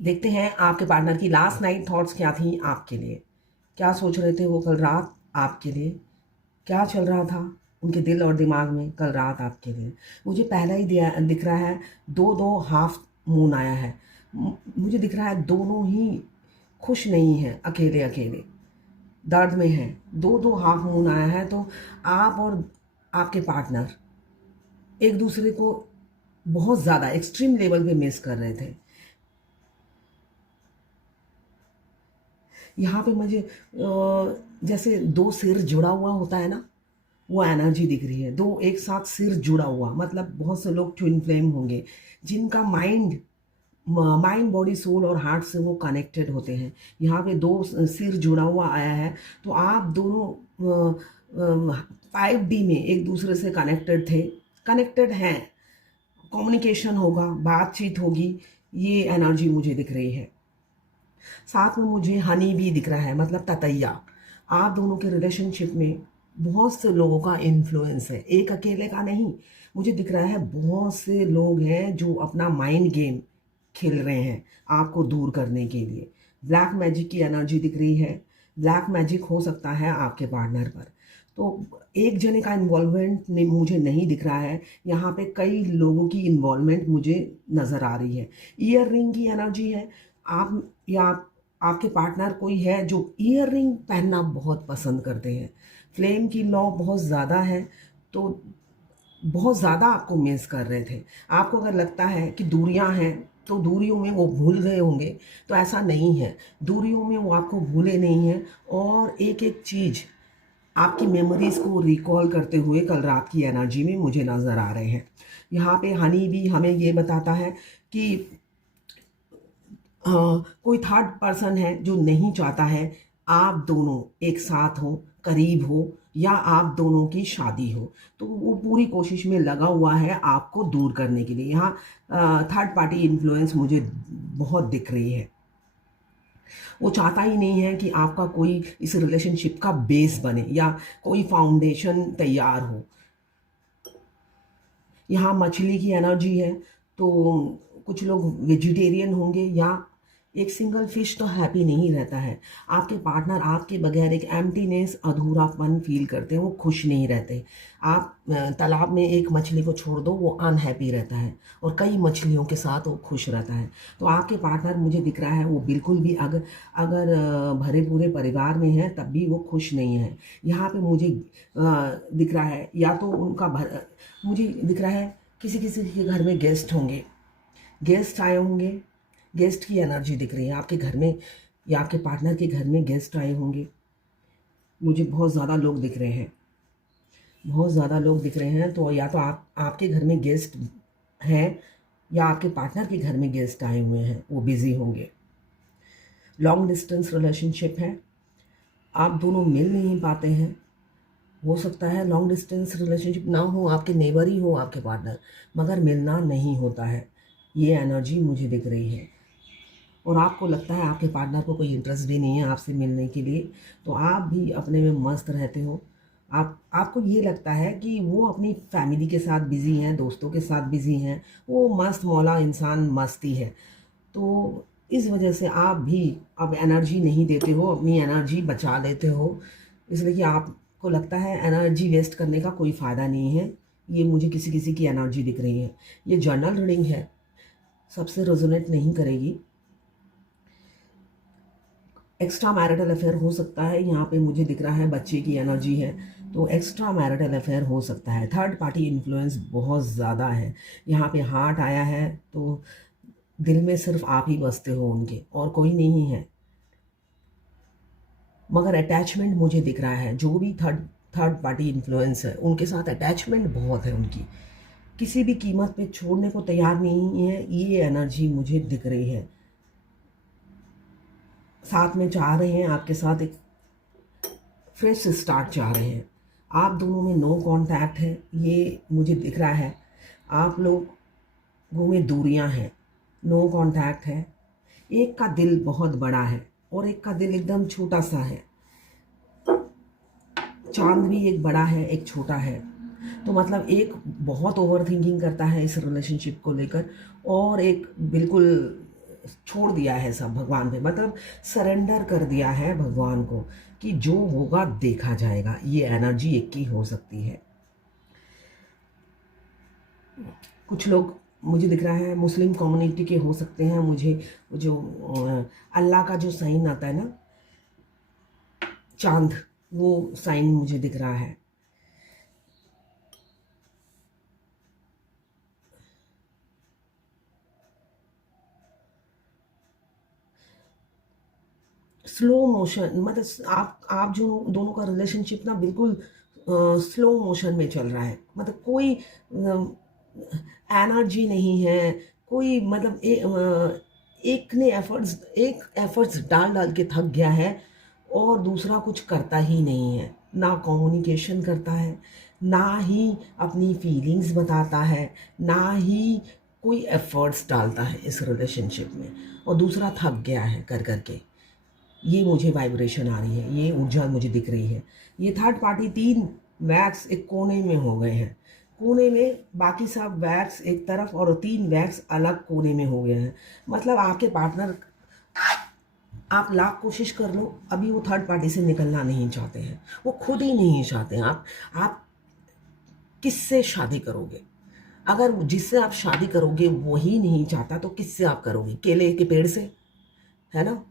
देखते हैं आपके पार्टनर की लास्ट नाइट थॉट्स क्या थी आपके लिए। क्या सोच रहे थे वो कल रात आपके लिए? क्या चल रहा था उनके दिल और दिमाग में कल रात आपके लिए? मुझे पहला ही दिख रहा है, दो दो हाफ मून आया है। मुझे दिख रहा है दोनों ही खुश नहीं हैं, अकेले अकेले दर्द में हैं। दो दो हाफ मून आया है, तो आप और आपके पार्टनर एक दूसरे को बहुत ज़्यादा एक्सट्रीम लेवल पे मिस कर रहे थे। यहाँ पे मुझे जैसे दो सिर जुड़ा हुआ होता है ना, वो एनर्जी दिख रही है। दो एक साथ सिर जुड़ा हुआ, मतलब बहुत से लोग ट्विन फ्लेम होंगे जिनका माइंड बॉडी सोल और हार्ट से वो कनेक्टेड होते हैं। यहाँ पे दो सिर जुड़ा हुआ आया है, तो आप दोनों 5D में एक दूसरे से कनेक्टेड हैं। कम्युनिकेशन होगा, बातचीत होगी, ये एनर्जी मुझे दिख रही है। साथ में मुझे हनी भी दिख रहा है, मतलब ततैया। आप दोनों के रिलेशनशिप में बहुत से लोगों का इन्फ्लुएंस है, एक अकेले का नहीं। मुझे दिख रहा है बहुत से लोग हैं जो अपना माइंड गेम खेल रहे हैं आपको दूर करने के लिए। ब्लैक मैजिक की एनर्जी दिख रही है। ब्लैक मैजिक हो सकता है आपके पार्टनर पर। तो एक जने का इन्वॉल्वमेंट मुझे नहीं दिख रहा है, यहाँ पे कई लोगों की इन्वॉल्वमेंट मुझे नज़र आ रही है। ईयर रिंग की एनर्जी है। आप या आपके पार्टनर कोई है जो ईयर रिंग पहनना बहुत पसंद करते हैं। फ्लेम की लॉ बहुत ज़्यादा है, तो बहुत ज़्यादा आपको मिस कर रहे थे। आपको अगर लगता है कि दूरियां हैं तो दूरियों में वो भूल गए होंगे, तो ऐसा नहीं है। दूरियों में वो आपको भूले नहीं हैं, और एक एक चीज़ आपकी मेमोरीज़ को रिकॉल करते हुए कल रात की एनर्जी में मुझे नज़र आ रहे हैं। यहाँ पे हनी भी हमें ये बताता है कि कोई थर्ड पर्सन है जो नहीं चाहता है आप दोनों एक साथ हो, करीब हो, या आप दोनों की शादी हो। तो वो पूरी कोशिश में लगा हुआ है आपको दूर करने के लिए। यहाँ थर्ड पार्टी इन्फ्लुएंस मुझे बहुत दिख रही है। वो चाहता ही नहीं है कि आपका कोई इस रिलेशनशिप का बेस बने या कोई फाउंडेशन तैयार हो। यहाँ मछली की एनर्जी है, तो कुछ लोग वेजिटेरियन होंगे, या एक सिंगल फिश तो हैप्पी नहीं रहता है। आपके पार्टनर आपके बगैर एक एम्प्टीनेस, अधूरापन फील करते हैं, वो खुश नहीं रहते। आप तालाब में एक मछली को छोड़ दो, वो अनहैप्पी रहता है, और कई मछलियों के साथ वो खुश रहता है। तो आपके पार्टनर मुझे दिख रहा है वो बिल्कुल भी अगर अगर भरे पूरे परिवार में है तब भी वो खुश नहीं है। यहाँ पे मुझे दिख रहा है, या तो मुझे दिख रहा है किसी किसी के घर में गेस्ट होंगे, गेस्ट आए होंगे। गेस्ट की एनर्जी दिख रही है आपके घर में, या आपके पार्टनर के घर में गेस्ट आए होंगे। मुझे बहुत ज़्यादा लोग दिख रहे हैं, बहुत ज़्यादा लोग दिख रहे हैं। तो या तो आपके घर में गेस्ट हैं, या आपके पार्टनर के घर में गेस्ट आए हुए हैं, वो बिज़ी होंगे। लॉन्ग डिस्टेंस रिलेशनशिप है, आप दोनों मिल नहीं पाते हैं। हो सकता है लॉन्ग डिस्टेंस रिलेशनशिप ना हो, आपके नेबर ही हो आपके पार्टनर, मगर मिलना नहीं होता है। ये एनर्जी मुझे दिख रही है, और आपको लगता है आपके पार्टनर को कोई इंटरेस्ट भी नहीं है आपसे मिलने के लिए, तो आप भी अपने में मस्त रहते हो। आपको ये लगता है कि वो अपनी फैमिली के साथ बिज़ी हैं, दोस्तों के साथ बिज़ी हैं, वो मस्त मौला इंसान मस्ती है। तो इस वजह से आप भी अब एनर्जी नहीं देते हो, अपनी एनर्जी बचा लेते हो, इसलिए कि आपको लगता है एनर्जी वेस्ट करने का कोई फ़ायदा नहीं है। ये मुझे किसी किसी की एनर्जी दिख रही है। ये जर्नल रीडिंग है, सबसे रेजोनेट नहीं करेगी। एक्स्ट्रा मैरिटल अफेयर हो सकता है, यहाँ पे मुझे दिख रहा है बच्चे की एनर्जी है, तो एक्स्ट्रा मैरिटल अफेयर हो सकता है। थर्ड पार्टी इन्फ्लुएंस बहुत ज़्यादा है। यहाँ पे हार्ट आया है, तो दिल में सिर्फ आप ही बसते हो उनके, और कोई नहीं है। मगर अटैचमेंट मुझे दिख रहा है, जो भी थर्ड पार्टी इन्फ्लुएंस है उनके साथ अटैचमेंट बहुत है उनकी, किसी भी कीमत पे छोड़ने को तैयार नहीं है। ये एनर्जी मुझे दिख रही है। साथ में चाह रहे हैं आपके साथ एक फ्रेश स्टार्ट चाह रहे हैं। आप दोनों में नो कांटेक्ट है, ये मुझे दिख रहा है। आप लोगों में दूरियां हैं, नो कांटेक्ट है। एक का दिल बहुत बड़ा है और एक का दिल एकदम छोटा सा है। चांद भी एक बड़ा है, एक छोटा है। तो मतलब एक बहुत ओवर थिंकिंग करता है इस रिलेशनशिप को लेकर, और एक बिल्कुल छोड़ दिया है सब भगवान पे, मतलब सरेंडर कर दिया है भगवान को कि जो होगा देखा जाएगा। ये एनर्जी एक की हो सकती है। कुछ लोग मुझे दिख रहा है मुस्लिम कम्युनिटी के हो सकते हैं। मुझे जो अल्लाह का जो साइन आता है ना, चांद, वो साइन मुझे दिख रहा है। स्लो मोशन, मतलब आप जो दोनों का रिलेशनशिप ना बिल्कुल स्लो मोशन में चल रहा है। मतलब कोई एनर्जी नहीं है, कोई मतलब एक एफर्ट्स डाल डाल के थक गया है और दूसरा कुछ करता ही नहीं है। ना कम्युनिकेशन करता है, ना ही अपनी फीलिंग्स बताता है, ना ही कोई एफर्ट्स डालता है इस रिलेशनशिप में, और दूसरा थक गया है कर करके। ये मुझे वाइब्रेशन आ रही है, ये ऊर्जा मुझे दिख रही है। ये थर्ड पार्टी 3 वैक्स एक कोने में हो गए हैं, कोने में, बाकी सब वैक्स एक तरफ और 3 वैक्स अलग कोने में हो गए हैं। मतलब आपके पार्टनर, आप लाख कोशिश कर लो, अभी वो थर्ड पार्टी से निकलना नहीं चाहते हैं, वो खुद ही नहीं चाहते हैं। आप किससे शादी करोगे? अगर जिससे आप शादी करोगे वही नहीं चाहता तो किससे आप करोगे? केले के पेड़ से, है ना?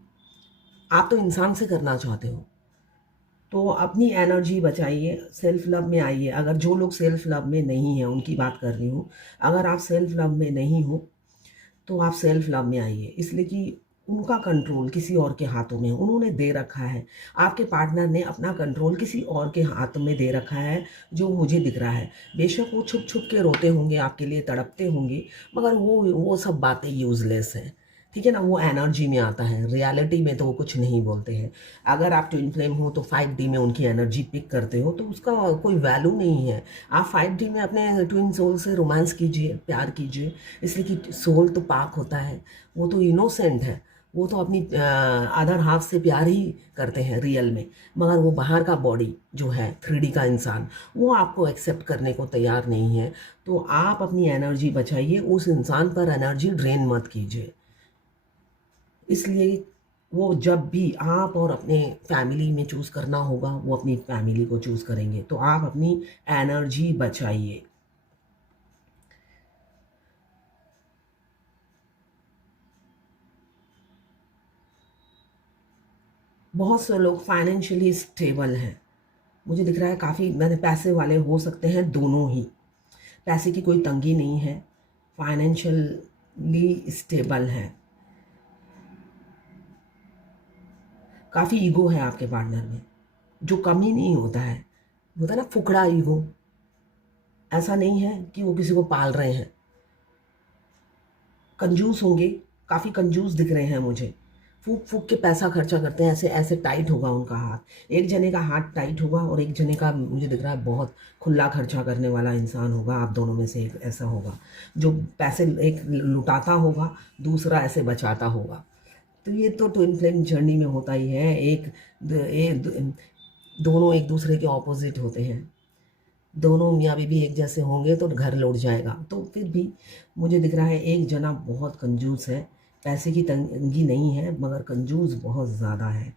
आप तो इंसान से करना चाहते हो। तो अपनी एनर्जी बचाइए, सेल्फ लव में आइए। अगर जो लोग सेल्फ लव में नहीं हैं उनकी बात कर रही हूँ, अगर आप सेल्फ लव में नहीं हो तो आप सेल्फ लव में आइए, इसलिए कि उनका कंट्रोल किसी और के हाथों में उन्होंने दे रखा है। आपके पार्टनर ने अपना कंट्रोल किसी और के हाथ में दे रखा है, जो मुझे दिख रहा है। बेशक वो छुप छुप के रोते होंगे, आपके लिए तड़पते होंगे, मगर वो सब बातें यूजलेस हैं, ठीक है ना? वो एनर्जी में आता है, रियलिटी में तो वो कुछ नहीं बोलते हैं। अगर आप ट्विन फ्लेम हो तो 5D में उनकी एनर्जी पिक करते हो तो उसका कोई वैल्यू नहीं है। आप 5D में अपने ट्विन सोल से रोमांस कीजिए, प्यार कीजिए, इसलिए कि सोल तो पाक होता है, वो तो इनोसेंट है, वो तो अपनी अदर हाफ से प्यार ही करते हैं रियल में। मगर वो बाहर का बॉडी जो है 3D का इंसान, वो आपको एक्सेप्ट करने को तैयार नहीं है। तो आप अपनी एनर्जी बचाइए, उस इंसान पर एनर्जी ड्रेन मत कीजिए। इसलिए वो जब भी आप और अपने फैमिली में चूज़ करना होगा, वो अपनी फैमिली को चूज़ करेंगे। तो आप अपनी एनर्जी बचाइए। बहुत से लोग फाइनेंशियली स्टेबल हैं, मुझे दिख रहा है काफ़ी, मैंने पैसे वाले हो सकते हैं दोनों ही, पैसे की कोई तंगी नहीं है, फाइनेंशियली स्टेबल है। काफ़ी ईगो है आपके पार्टनर में, जो कमी नहीं होता है ना फुकड़ा ईगो। ऐसा नहीं है कि वो किसी को पाल रहे हैं। कंजूस होंगे, काफ़ी कंजूस दिख रहे हैं मुझे, फूक फूक के पैसा खर्चा करते हैं, ऐसे ऐसे टाइट होगा उनका हाथ। एक जने का हाथ टाइट होगा और एक जने का मुझे दिख रहा है बहुत खुला खर्चा करने वाला इंसान होगा। आप दोनों में से एक ऐसा होगा जो पैसे एक लुटाता होगा, दूसरा ऐसे बचाता होगा। तो ये तो ट्विन फ्लेम जर्नी में होता ही है। दोनों एक दूसरे के ऑपोजिट होते हैं। दोनों मियाँ बीवी एक जैसे होंगे तो घर लौट जाएगा। तो फिर भी मुझे दिख रहा है एक जना बहुत कंजूस है, पैसे की तंगी नहीं है मगर कंजूस बहुत ज़्यादा है।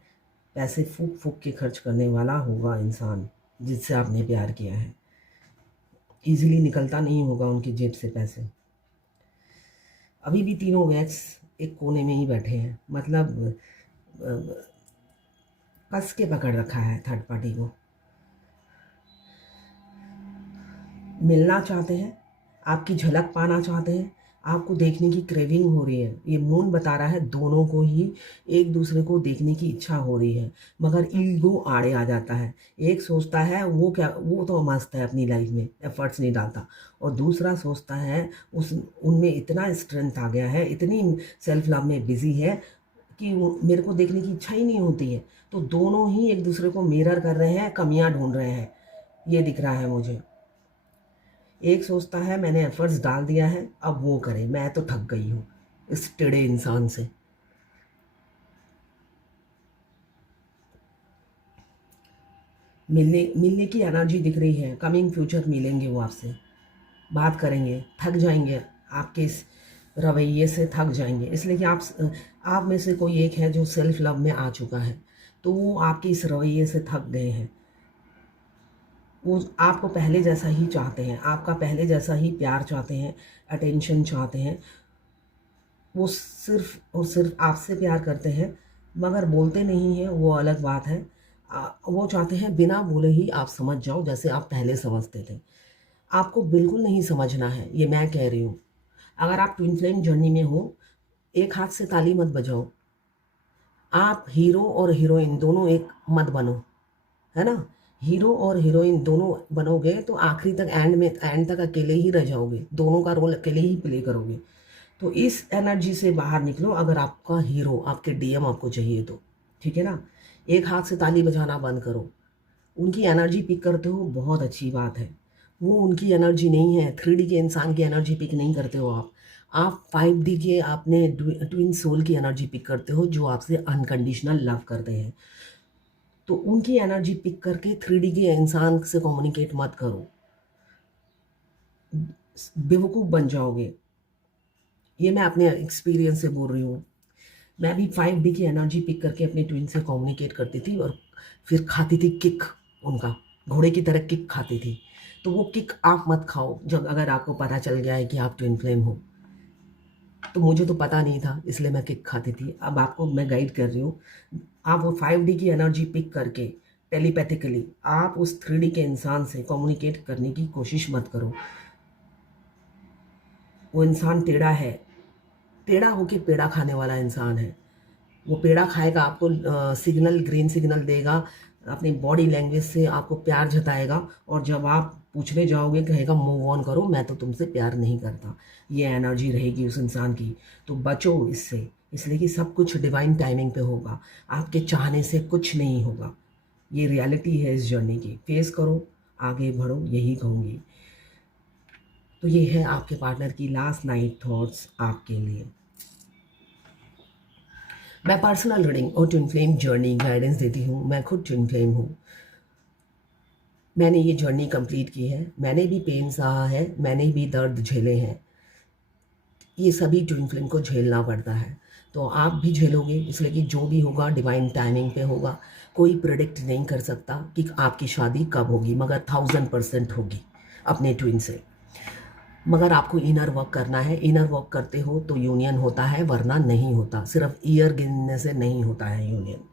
पैसे फूक फूक के खर्च करने वाला होगा इंसान जिससे आपने प्यार किया है। ईजिली निकलता नहीं होगा उनकी जेब से पैसे। अभी भी तीनों वैक्स एक कोने में ही बैठे हैं, मतलब कस के पकड़ रखा है थर्ड पार्टी को। मिलना चाहते हैं, आपकी झलक पाना चाहते हैं, आपको देखने की क्रेविंग हो रही है। ये मून बता रहा है दोनों को ही एक दूसरे को देखने की इच्छा हो रही है, मगर ईगो आड़े आ जाता है। एक सोचता है वो तो मस्त है अपनी लाइफ में, एफर्ट्स नहीं डालता, और दूसरा सोचता है उनमें इतना स्ट्रेंथ आ गया है, इतनी सेल्फ लव में बिजी है कि वो मेरे को देखने की इच्छा ही नहीं होती है। तो दोनों ही एक दूसरे को मिरर कर रहे हैं, कमियां ढूंढ रहे हैं, ये दिख रहा है मुझे। एक सोचता है मैंने एफर्ट्स डाल दिया है, अब वो करे, मैं तो थक गई हूँ इस टेढ़े इंसान से। मिलने मिलने की एनर्जी दिख रही है, कमिंग फ्यूचर मिलेंगे वो आपसे, बात करेंगे, थक जाएंगे आपके इस रवैये से थक जाएंगे, इसलिए कि आप में से कोई एक है जो सेल्फ लव में आ चुका है, तो वो आपके इस रवैये से थक गए हैं। वो आपको पहले जैसा ही चाहते हैं, आपका पहले जैसा ही प्यार चाहते हैं, अटेंशन चाहते हैं। वो सिर्फ और सिर्फ आपसे प्यार करते हैं, मगर बोलते नहीं हैं, वो अलग बात है। वो चाहते हैं बिना बोले ही आप समझ जाओ, जैसे आप पहले समझते थे। आपको बिल्कुल नहीं समझना है, ये मैं कह रही हूँ। अगर आप ट्विन फ्लेम जर्नी में हो, एक हाथ से ताली मत बजाओ। आप हीरो और हीरोइन दोनों एक मत बनो, है ना। हीरो और हीरोइन दोनों बनोगे तो आखिरी तक, एंड तक अकेले ही रह जाओगे, दोनों का रोल अकेले ही प्ले करोगे। तो इस एनर्जी से बाहर निकलो। अगर आपका हीरो, आपके डीएम आपको चाहिए तो, ठीक है ना। एक हाथ से ताली बजाना बंद करो। उनकी एनर्जी पिक करते हो, बहुत अच्छी बात है। वो उनकी एनर्जी नहीं है, 3D के इंसान की एनर्जी पिक नहीं करते हो आप 5D के अपने ट्विन सोल की एनर्जी पिक करते हो, जो आपसे अनकंडीशनल लव करते हैं। तो उनकी एनर्जी पिक करके 3D के इंसान से कम्युनिकेट मत करो, बेवकूफ़ बन जाओगे। ये मैं अपने एक्सपीरियंस से बोल रही हूँ। मैं भी 5D की एनर्जी पिक करके अपने ट्विन से कम्युनिकेट करती थी और फिर खाती थी किक, उनका घोड़े की तरह किक खाती थी। तो वो किक आप मत खाओ जब अगर आपको पता चल गया है कि आप ट्विन फ्लेम हो। तो मुझे तो पता नहीं था, इसलिए मैं किक खाती थी। अब आपको मैं गाइड कर रही हूँ। आप वो 5D की एनर्जी पिक करके टेलीपैथिकली आप उस 3D के इंसान से कम्युनिकेट करने की कोशिश मत करो। वो इंसान टेढ़ा है, टेढ़ा होके पेड़ा खाने वाला इंसान है। वो पेड़ा खाएगा, आपको सिग्नल, ग्रीन सिग्नल देगा, अपनी बॉडी लैंग्वेज से आपको प्यार जताएगा, और जब आप पूछने जाओगे कहेगा मूव ऑन करो, मैं तो तुमसे प्यार नहीं करता। ये एनर्जी रहेगी उस इंसान की। तो बचो इससे, इसलिए कि सब कुछ डिवाइन टाइमिंग पे होगा। आपके चाहने से कुछ नहीं होगा। ये रियलिटी है इस जर्नी की। फेस करो, आगे बढ़ो, यही कहूँगी। तो ये है आपके पार्टनर की लास्ट नाइट थॉट्स आपके लिए। मैं पर्सनल रीडिंग और ट्विन फ्लेम जर्नी गाइडेंस देती हूँ। मैं खुद ट्विन फ्लेम हूँ। मैंने ये जर्नी कंप्लीट की है, मैंने भी पेन सहा है, मैंने भी दर्द झेले हैं। ये सभी ट्विन फ्लेम को झेलना पड़ता है, तो आप भी झेलोगे, इसलिए कि जो भी होगा डिवाइन टाइमिंग पे होगा। कोई प्रिडिक्ट नहीं कर सकता कि आपकी शादी कब होगी, मगर 1000% होगी अपने ट्विन से। मगर आपको इनर वर्क करना है। इनर वर्क करते हो तो यूनियन होता है, वरना नहीं होता। सिर्फ ईयर गिनने से नहीं होता है यूनियन।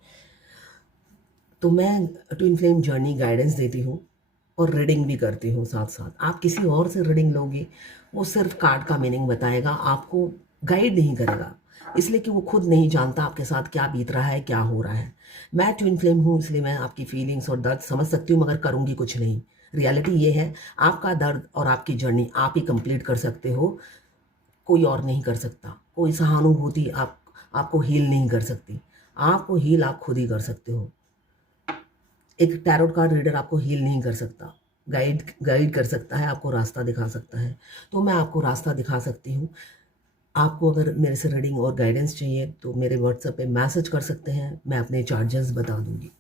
तो मैं ट्विन फ्लेम जर्नी गाइडेंस देती हूँ और रीडिंग भी करती हूँ साथ साथ। आप किसी और से रीडिंग लोगे, वो सिर्फ कार्ड का मीनिंग बताएगा, आपको गाइड नहीं करेगा, इसलिए कि वो खुद नहीं जानता आपके साथ क्या बीत रहा है, क्या हो रहा है। मैं ट्विन फ्लेम हूँ, इसलिए मैं आपकी फीलिंग्स और दर्द समझ सकती हूँ, मगर करूँगी कुछ नहीं। रियलिटी ये है, आपका दर्द और आपकी जर्नी आप ही कंप्लीट कर सकते हो, कोई और नहीं कर सकता। कोई सहानुभूति आपको हील नहीं कर सकती। आपको हील आप खुद ही कर सकते हो। एक टैरोट कार्ड रीडर आपको हील नहीं कर सकता, गाइड कर सकता है, आपको रास्ता दिखा सकता है। तो मैं आपको रास्ता दिखा सकती हूँ। आपको अगर मेरे से रीडिंग और गाइडेंस चाहिए तो मेरे व्हाट्सएप पे मैसेज कर सकते हैं, मैं अपने चार्जेस बता दूँगी।